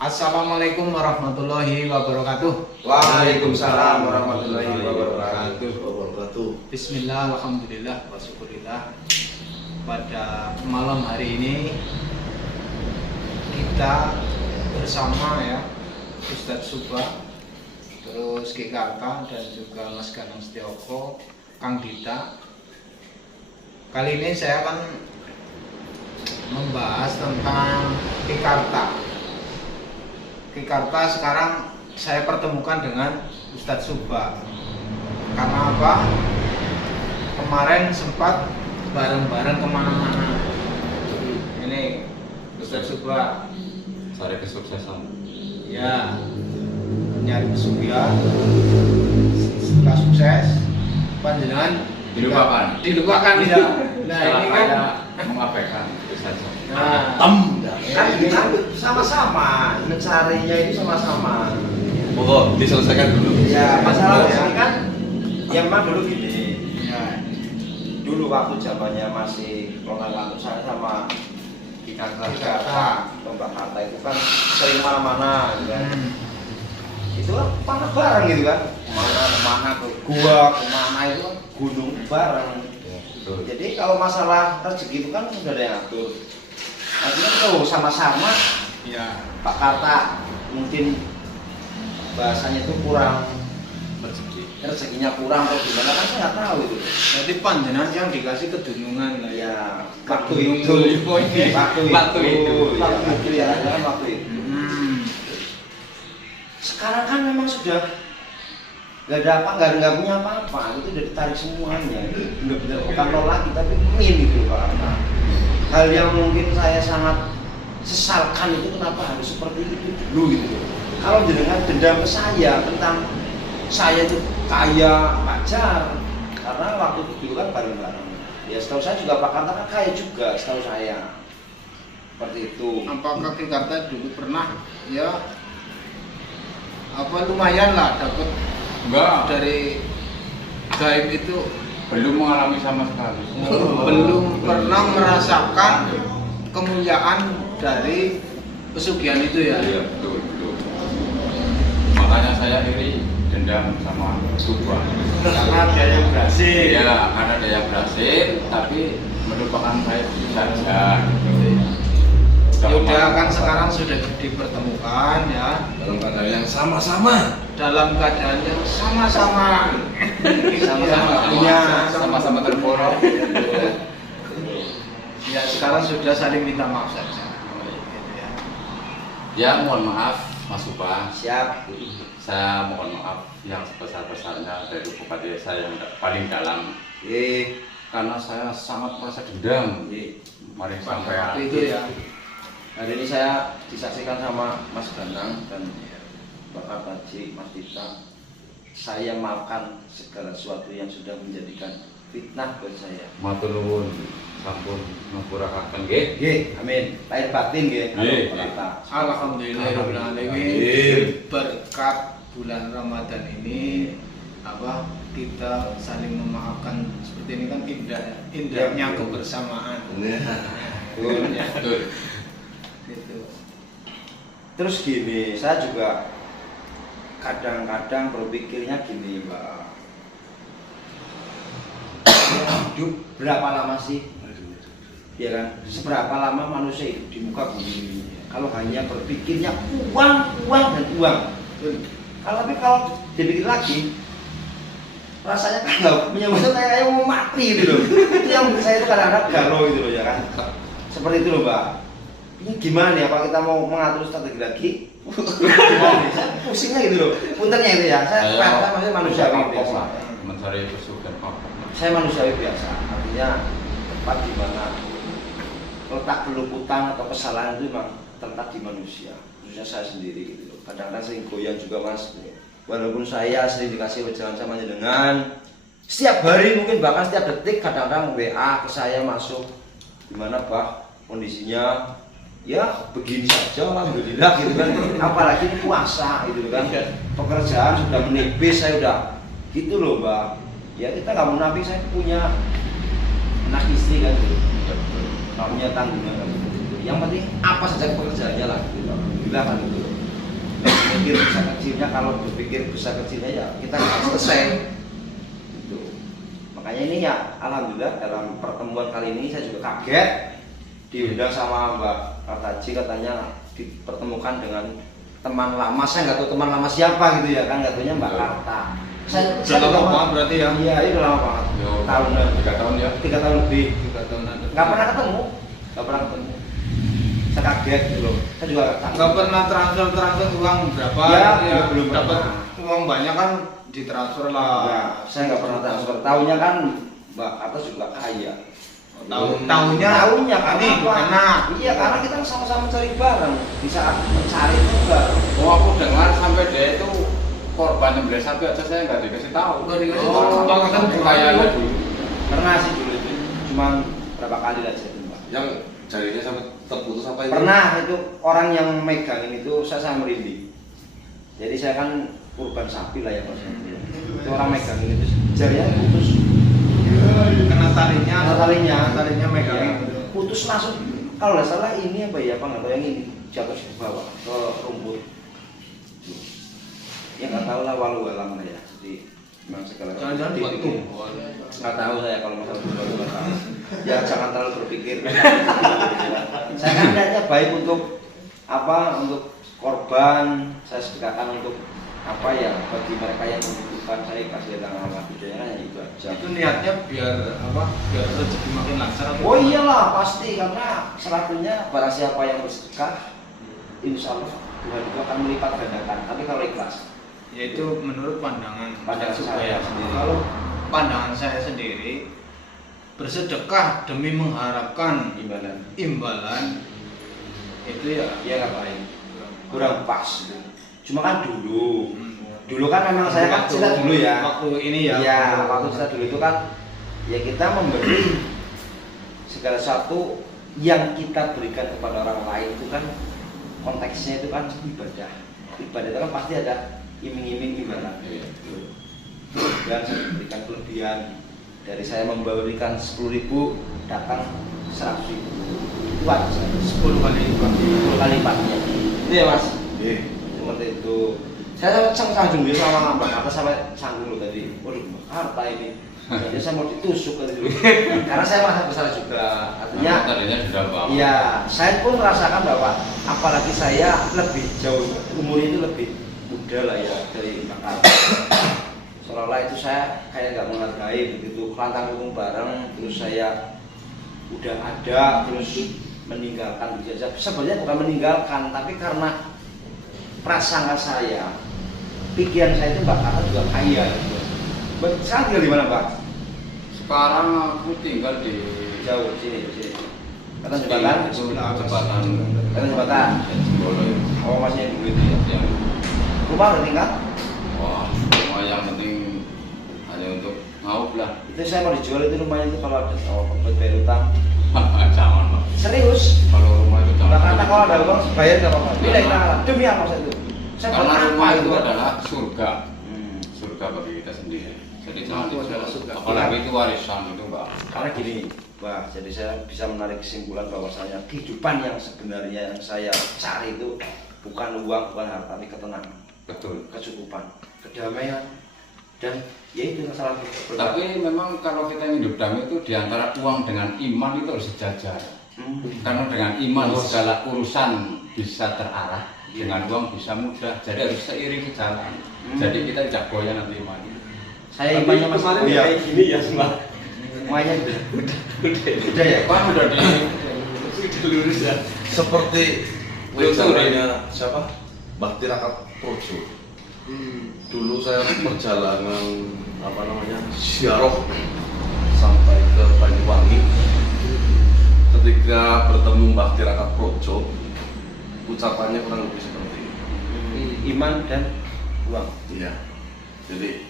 Assalamualaikum warahmatullahi wabarakatuh. Waalaikumsalam warahmatullahi wabarakatuh. Bismillah, alhamdulillah, wa syukurillah. Pada malam hari ini kita bersama ya Ustadz Subah, terus Ki Karta dan juga Mas Ganang Setioko, Kang Dita. Kali ini saya akan membahas tentang Ki Karta. Ki Karta sekarang saya pertemukan dengan Ustadz Subah. Karena apa? Kemarin sempat bareng-bareng kemana-mana. Ini Ustadz Subah Cari kesuksesan. ya nyari kesugihan. Setelah sukses panjenengan dilupakan ya. Nah ini kan mengabaikan itu saja. nah, Kan sama-sama mencarinya itu sama-sama. Monggo diselesaikan dulu. Ya, masalah di sini kan yang memang dulu gini. ya. Dulu waktu zamannya masih kelompok saya sama Ki Karta, Mbak Karta itu kan sering mana-mana gitu kan. Itu kan panah bareng gitu kan. Kemana ke gua, kemana itu kan gunung bareng. Jadi kalau masalah rezeki itu kan sudah ada yang atur. Artinya tuh sama-sama Ya. Pak Karta mungkin bahasanya itu kurang rezekinya kurang atau gimana kan saya nggak tahu itu. Jadi panjenengan yang dikasih kedunungan lah ya. Ya waktu itu ya kan waktu itu. Sekarang kan memang sudah nggak ada apa, nggak punya apa-apa, itu udah ditarik semuanya. Benar-benar bukan nol lagi tapi min gitu Pak Karta. Hal yang mungkin saya sangat sesalkan itu kenapa harus seperti itu dulu gitu. Kalau jenengan dendam ke saya tentang saya itu kaya wajar karena waktu itu dulu kan bareng-bareng. Ya setahu saya juga Pak Karta kan kaya juga setahu saya. Seperti itu. Apakah Ki Karta dulu pernah ya lumayan lah dapat dari gaib itu? Belum mengalami sama sekali. Belum pernah merasakan kemuliaan dari pesugihan itu ya? Iya, betul. Makanya saya iri dendam sama Subah. Karena dia yang berhasil. Iya, karena dia yang berhasil, tapi melupakan saya saja. Yaudah kan sekarang sudah dipertemukan ya Dalam keadaan yang sama-sama. dalam keadaan yang sama-sama Sama-sama terborong. ya sekarang sudah saling minta maaf saja gitu ya. Ya, mohon maaf Mas Subah. Siap. Saya mohon maaf yang sebesar-besarnya dari lubuk hati saya yang paling dalam. Karena saya sangat merasa dendam. Mari sampai Waktu itu ya. Hari ini saya disaksikan sama Mas Ganang dan Mbak Karta, Mas Dita. Saya maafkan segala sesuatu yang sudah menjadikan fitnah buat saya. Matur nuwun, sampun ngapurakaken nggih. Nggih, amin. Lahir batin nggih. Nggih. Mbak Karta. Alhamdulillahirobbilalamin. Berkat bulan Ramadan ini kita saling memaafkan seperti ini kan indahnya kebersamaan. Betul. Betul. Gitu. Terus gini, saya juga kadang-kadang berpikirnya gini, Mbak. Hidup berapa lama sih? Ya kan? Seberapa lama manusia hidup di muka bumi ini? Kalau hanya berpikirnya uang dan uang. Tapi kalau dipikir lagi, rasanya kan nggak punya maksud kayak mau mati gitu loh. Itu yang menurut saya itu kadang-kadang galau gitu loh ya kan. Seperti itu loh Mbak. Ini gimana ya, apa kita mau mengatur strategi lagi? Pusingnya gitu loh, punternya itu ya. Saya maksudnya manusiawi biasa. Mencari pesugihan apa? Saya manusiawi biasa, artinya tempat di mana letak keluputan atau kesalahan itu memang terletak di manusia, khususnya saya sendiri gitu loh. Kadang-kadang sering goyang juga Mas. Walaupun saya sering dikasih wejangan sama jenengan, setiap hari mungkin bahkan setiap detik kadang-kadang WA ke saya masuk, gimana Bah kondisinya? Ya begini saja alhamdulillah gitu kan. Apalagi puasa gitu kan. Pekerjaan sudah menipis, saya udah gitu loh Mbak. Ya kita nggak munafik, saya punya anak istri kan gitu. Nggak punya tanggungan kan gitu. Yang penting apa saja pekerjaannya lah gitu. Alhamdulillah kan gitu. berpikir besar kecilnya, kalau berpikir besar kecilnya ya kita harus selesai. Gitu. Makanya ini ya alhamdulillah dalam pertemuan kali ini saya juga kaget diundang sama Mbak Kartaji, katanya dipertemukan dengan teman lama. Saya nggak tahu teman lama siapa gitu ya kan, nggak tahunya Mbak Karta. Saya lama banget berarti ya? Iya, itu lama banget. Tahun 3 tahun ya. 3 tahun lebih. 3 tahunan. Nggak pernah ketemu. Saya kaget gitu loh. Saya juga nggak pernah transfer uang berapa? Ya, belum dapat pernah. uang banyak kan ditransfer lah. Ya, saya nggak pernah transfer. Tahunya kan Mbak Karta juga kaya. Tahunya karena ini apa? karena Iya, karena kita sama-sama cari bareng. Di saat mencari itu bareng. Oh, aku dengar sampai dia itu korban nyembelih sapi aja saya nggak dikasih tahu. Nggak dikasih Oh, tahu. tahu kan kayaknya dulu. Pernah sih dulu itu, cuman berapa kali aja itu Mbak. Yang jarinya sampai terputus apa itu? Pernah itu orang yang megangin itu saya merinding. Jadi saya kan kurban sapi lah ya Pak. Itu orang megangin itu jarinya putus. kena talinya megangin. Iya. Putus langsung. Kalau nggak salah ini apa ya, apa nggak tahu yang ini jatuh ke bawah ke rumput. Ya nggak tahu lah, walau alam lah ya. Jadi memang segala Jangan-jangan buat tumbuhan. nggak tahu saya kalau masalah tumbuhan nggak tahu. Ya jangan terlalu berpikir. Saya kan niatnya baik untuk apa, untuk korban. Saya sedekahkan untuk apa ya, bagi mereka yang membutuhkan. Saya kasih tangan Allah budayanya itu aja. Itu niatnya biar apa? Biar rezeki makin lancar. Oh iyalah pasti, karena syaratnya barang siapa yang bersedekah, insya Allah Tuhan itu akan melipat gandakan. Tapi kalau ikhlas, Yaitu menurut pandangan saya sendiri. Kalau pandangan saya sendiri, bersedekah demi mengharapkan imbalan itu ya ngapain? Kurang pas. Cuma kan dulu kan memang saya kan cerita dulu ya. Waktu ini ya. Iya, waktu cerita dulu itu kan ya kita memberi segala sesuatu yang kita berikan kepada orang lain itu kan konteksnya itu kan ibadah. Ibadah itu kan pasti ada iming-iming imbalan. Dan saya berikan kelebihan dari saya memberikan 10.000 datang 100.000. Itu aja 10 kali lipat. 10 kali lipatnya. Itu ya Mas. Iya. Seperti itu. Saya sanggung dia sama Mbak Karta sampai sanggung loh tadi. Waduh, Mbak Karta ini. Jadi saya mau ditusuk tadi dulu. Karena saya merasa bersalah juga. Artinya tadinya sudah bawa. iya, saya pun merasakan bahwa apalagi saya lebih jauh, umurnya itu lebih muda lah ya dari Mbak Karta. Seolah-olah itu saya kayak nggak menghargai begitu, kelantang hukum bareng, terus saya udah ada, terus meninggalkan dia. Sebenarnya bukan meninggalkan, tapi karena prasangka saya, pikiran saya itu Mbak Karta juga kaya. Gitu. Sekarang tinggal di mana Pak? Sekarang aku tinggal di Jauh sini. Kata jembatan? jembatan. Kata jembatan. Jembolo. Oh masih yang dulu itu ya. Yang Rumah udah tinggal? wah, rumah yang penting hanya untuk ngaup lah. Itu saya mau dijual itu rumahnya itu kalau ada buat bayar utang. Jangan Pak. Serius? Kalau rumah itu Mbak jangan. Karta kalau ada uang bayar nggak apa-apa. Bila kita demi apa saya itu? Saya Karena buat rumah apa itu itu? adalah surga. Hmm. Surga bagi kita sendiri. Jadi jangan Itu adalah dijual. surga. Apalagi itu warisan itu Mbak. Karena gini, wah, jadi saya bisa menarik kesimpulan bahwasanya kehidupan yang sebenarnya yang saya cari itu bukan uang, bukan harta, tapi ketenangan, Betul. kecukupan, kedamaian, dan ya itu masalah. Tapi memang kalau kita ingin hidup damai itu diantara uang dengan iman itu harus sejajar. Karena dengan iman segala urusan bisa terarah, dengan uang bisa mudah. Jadi harus seiring sejalan. Jadi kita tidak goyah nanti iman. Saya imannya masih kemarin goyah. kayak gini ya semua. Imannya udah ya. Kan udah di Sudah lurus ya. Seperti wajaranya siapa? Bakti Raka Projo. Dulu saya perjalanan apa namanya ziarah sampai ke Banyuwangi. Ketika bertemu Mbah Tirakat Projo, ucapannya kurang lebih seperti ini. Iman dan uang. Iya. Jadi,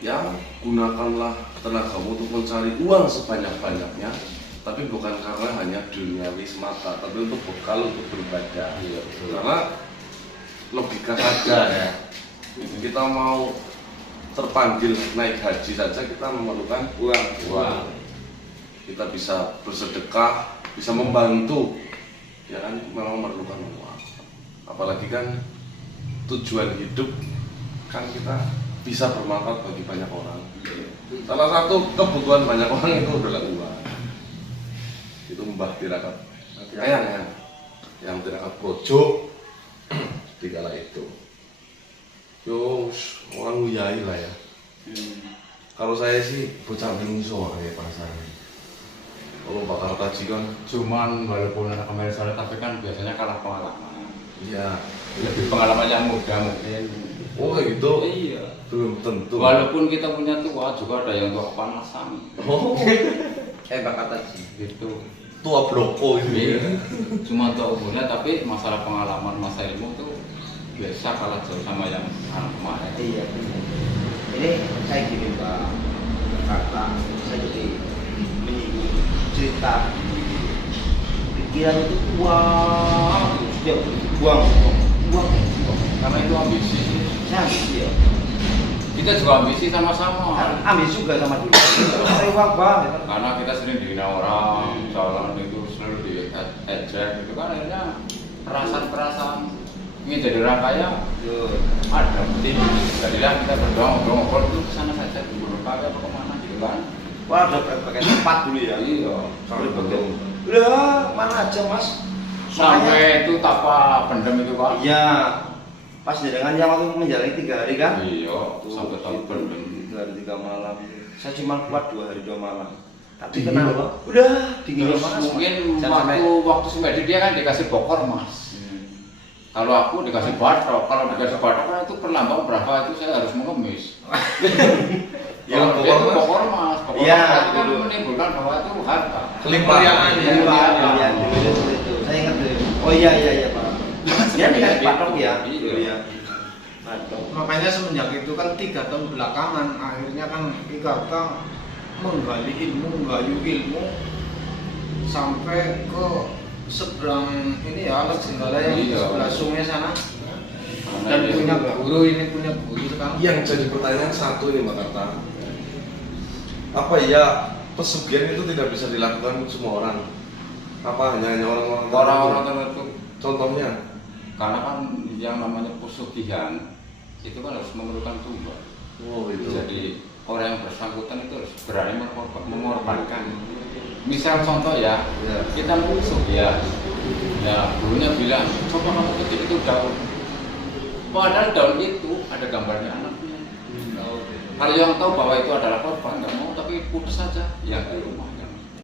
ya gunakanlah tenagamu untuk mencari uang sebanyak-banyaknya, tapi bukan karena hanya duniawi semata, tapi untuk bekal untuk beribadah. Iya, betul. Karena logika saja ya. Kita mau terpanggil naik haji saja kita memerlukan uang. Kita bisa bersedekah, bisa membantu, ya kan memang memerlukan uang. Apalagi kan tujuan hidup kan kita bisa bermanfaat bagi banyak orang. Salah satu kebutuhan banyak orang itu adalah uang. Itu Mbah Tirakat yang Tirakat Projo di kala itu. Yo, orang nguyai lah ya. Kalau saya sih bocah menungso kayak pasarnya. Kalau bakar taji kan, Cuman walaupun anak kemarin soleh tapi kan biasanya kalah pengalaman. iya. Lebih pengalaman yang muda mungkin. Oh gitu. Iya. Belum tentu. Walaupun kita punya tua juga ada yang tua kepanasan. Oh, Bakat tadi. Gitu. tua bloko Iya. ini. Cuma tua umurnya tapi masalah pengalaman, masa ilmu tuh biasa kalah jauh sama yang anak kemarin. Iya. Ini saya gini Pak, kata saya jadi menyinggung cerita di pikiran itu uang, setiap uang, Karena itu ambisi. saya ambisi ya. Kita juga ambisi sama-sama. Ambisi juga sama dulu. Saya uang Bang. Karena kita sering dihina orang, calon itu selalu diejek gitu kan, akhirnya perasaan ingin jadi orang kaya ada. Jadilah kita berdoa ngobrol-ngobrol itu kesana saja, dulu kaya apa kemana gitu kan. Wah, udah pakai tempat dulu ya. Iya. Sampai bagian. Udah, mana aja Mas. Sampai itu tanpa pendem itu Pak. Iya. Pas dengan yang waktu menjalani 3 hari kan? Iya, sampai tahun pendem. 3 hari 3 malam. Saya cuma kuat 2 hari 2 malam. Tapi Dingin, kenapa? Pak? Udah dingin Terus Mas. mungkin Sampai- waktu semedi dia kan dikasih bokor Mas. Kalau aku dikasih batok, kalau dikasih batok kan itu perlambang berapa itu saya harus mengemis. Ya, Kalau dia itu bokor Mas, bokor Iya, Mas itu kan dulu. menimbulkan bahwa itu harta. Kelimpahan Iya, iya, dulu itu. Saya ingat tuh. Oh iya Pak. Ya dikasih patok ya. Iya. Iya. Patok. Makanya semenjak itu kan 3 tahun belakangan akhirnya kan IKK menggali ilmu, menggayu ilmu sampai ke seberang ini ya alat segala yang Iya. sebelah sungai sana Karena dan dia punya juga- guru ini punya guru sekarang. Yang jadi pertanyaan satu nih Mbak Karta, apa ya pesugihan itu tidak bisa dilakukan semua orang? Apa hanya orang-orang tertentu? Orang-orang tertentu. Contohnya? Karena kan yang namanya pesugihan itu kan harus memerlukan tumbal. Oh itu. Jadi orang yang bersangkutan itu harus berani mengorbankan. Misal contoh ya, Ya. kita musuh ya, gurunya bilang coba kamu ketik itu daun. Padahal daun itu ada gambarnya anaknya. Kalau yang tahu bahwa itu adalah korban nggak mau, tapi putus saja yang di rumah.